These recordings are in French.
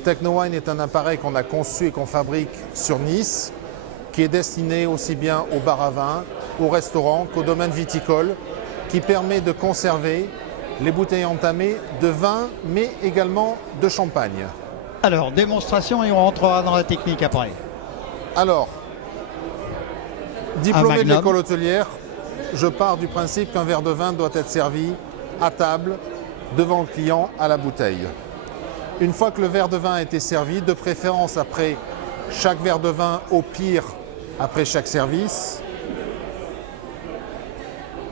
Le Technowine est un appareil qu'on a conçu et qu'on fabrique sur Nice, qui est destiné aussi bien aux bars à vin, aux restaurants qu'au domaine viticole, qui permet de conserver les bouteilles entamées de vin, mais également de champagne. Alors, démonstration et on rentrera dans la technique après. Alors, diplômé de l'école hôtelière, je pars du principe qu'un verre de vin doit être servi à table, devant le client, à la bouteille. Une fois que le verre de vin a été servi, de préférence après chaque verre de vin, au pire après chaque service,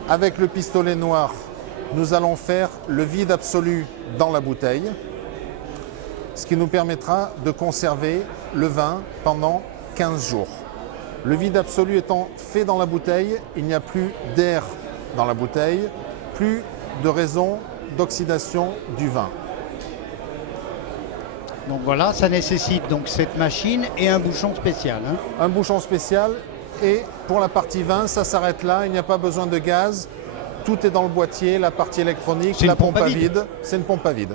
avec le pistolet noir, nous allons faire le vide absolu dans la bouteille, ce qui nous permettra de conserver le vin pendant 15 jours. Le vide absolu étant fait dans la bouteille, il n'y a plus d'air dans la bouteille, plus de raison d'oxydation du vin. Donc voilà, ça nécessite donc cette machine et un bouchon spécial. Un bouchon spécial, et pour la partie vin, ça s'arrête là, il n'y a pas besoin de gaz, tout est dans le boîtier, la partie électronique, la pompe à vide, c'est une pompe à vide.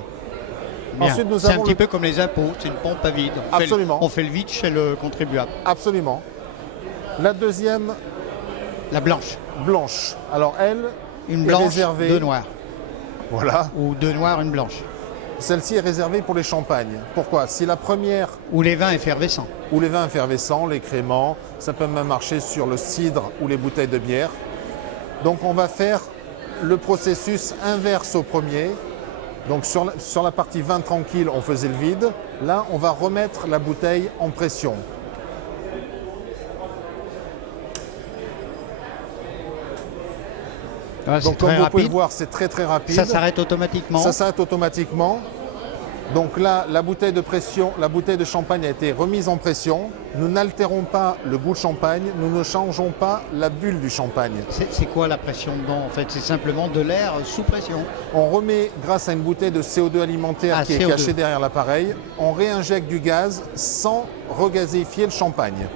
Ensuite, c'est un petit peu comme les impôts, c'est une pompe à vide. Absolument. On fait le vide chez le contribuable. Absolument. La deuxième, la blanche. Blanche. Alors elle, une blanche, réservée... deux noirs. Voilà. Ou deux noirs, une blanche. Celle-ci est réservée pour les champagnes. Pourquoi? Si la première... Ou les vins effervescents. Ou les vins effervescents, les créments. Ça peut même marcher sur le cidre ou les bouteilles de bière. Donc on va faire le processus inverse au premier. Donc sur la partie vin tranquille, on faisait le vide. Là, on va remettre la bouteille en pression. Ah, donc comme vous pouvez le voir, c'est très très rapide. Ça s'arrête automatiquement. Ça s'arrête automatiquement. Donc là, la bouteille de pression, la bouteille de champagne a été remise en pression. Nous n'altérons pas le goût de champagne, nous ne changeons pas la bulle du champagne. C'est quoi la pression dedans? En fait, c'est simplement de l'air sous pression. On remet, grâce à une bouteille de CO2 alimentaire qui est cachée derrière l'appareil, on réinjecte du gaz sans regazéifier le champagne.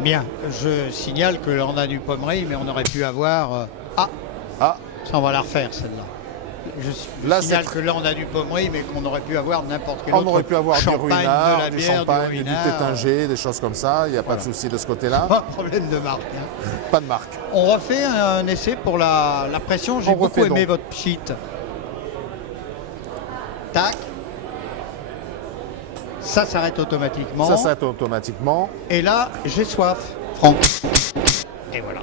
Bien, je signale que là on a du Pommery, mais on aurait pu avoir... ça on va la refaire celle-là. Je signale que là on a du Pommery, mais qu'on aurait pu avoir n'importe quel autre. On aurait pu avoir champagne, du ruinard, de la du bière, champagne, du du Tétinger, des choses comme ça. Il n'y a pas de souci de ce côté-là. Pas de problème de marque. Pas de marque. On refait un essai pour la pression. J'ai beaucoup aimé votre sheet. Tac. Ça s'arrête automatiquement. Ça s'arrête automatiquement. Et là, j'ai soif, Franck. Et voilà.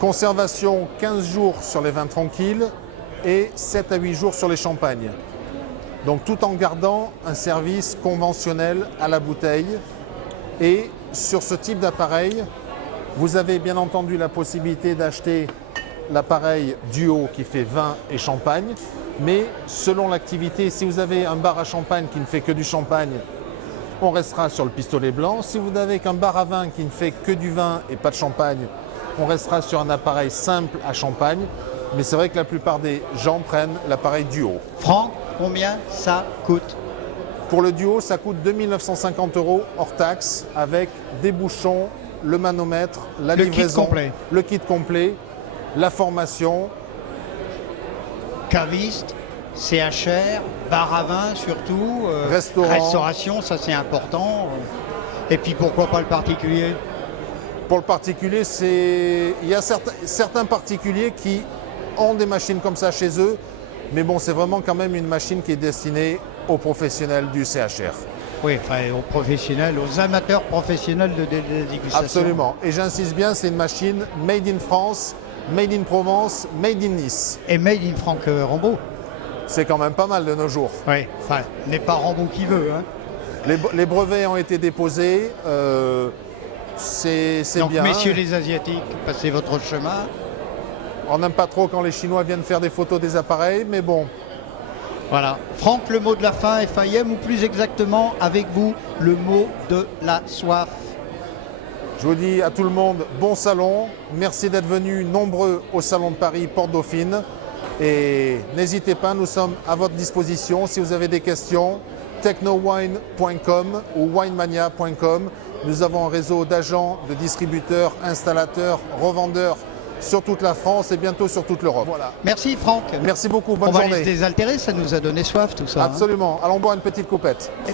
Conservation 15 jours sur les vins tranquilles et 7 à 8 jours sur les champagnes. Donc tout en gardant un service conventionnel à la bouteille. Et sur ce type d'appareil, vous avez bien entendu la possibilité d'acheter l'appareil duo qui fait vin et champagne. Mais selon l'activité, si vous avez un bar à champagne qui ne fait que du champagne, on restera sur le pistolet blanc. Si vous n'avez qu'un bar à vin qui ne fait que du vin et pas de champagne, on restera sur un appareil simple à champagne. Mais c'est vrai que la plupart des gens prennent l'appareil duo. Franck, combien ça coûte? Pour le duo, ça coûte 2 950 € hors taxe, avec des bouchons, le manomètre, la livraison, le kit complet, la formation. Caviste, CHR, bar à vin surtout, restauration, ça c'est important. Et puis pourquoi pas le particulier? Pour le particulier, il y a certains particuliers qui ont des machines comme ça chez eux, mais bon, c'est vraiment quand même une machine qui est destinée aux professionnels du CHR. Oui, enfin aux professionnels, aux amateurs professionnels de dégustation. Absolument, et j'insiste bien, c'est une machine made in France, made in Provence, made in Nice. Et made in Franck Rambaud. C'est quand même pas mal de nos jours. Oui, enfin, n'est pas Rambaud qui veut. Hein. Les brevets ont été déposés, c'est bien. Donc messieurs les Asiatiques, passez votre chemin. On n'aime pas trop quand les Chinois viennent faire des photos des appareils, mais bon. Voilà. Franck, le mot de la fin, FIM, ou plus exactement, avec vous, le mot de la soif. Je vous dis à tout le monde, bon salon. Merci d'être venus nombreux au Salon de Paris, Porte Dauphine. Et n'hésitez pas, nous sommes à votre disposition. Si vous avez des questions, technowine.com ou winemania.com. Nous avons un réseau d'agents, de distributeurs, installateurs, revendeurs sur toute la France et bientôt sur toute l'Europe. Voilà. Merci Franck. Merci beaucoup, bonne journée. journée. On va se désaltérer, ça nous a donné soif tout ça. Absolument, allons boire une petite coupette. Et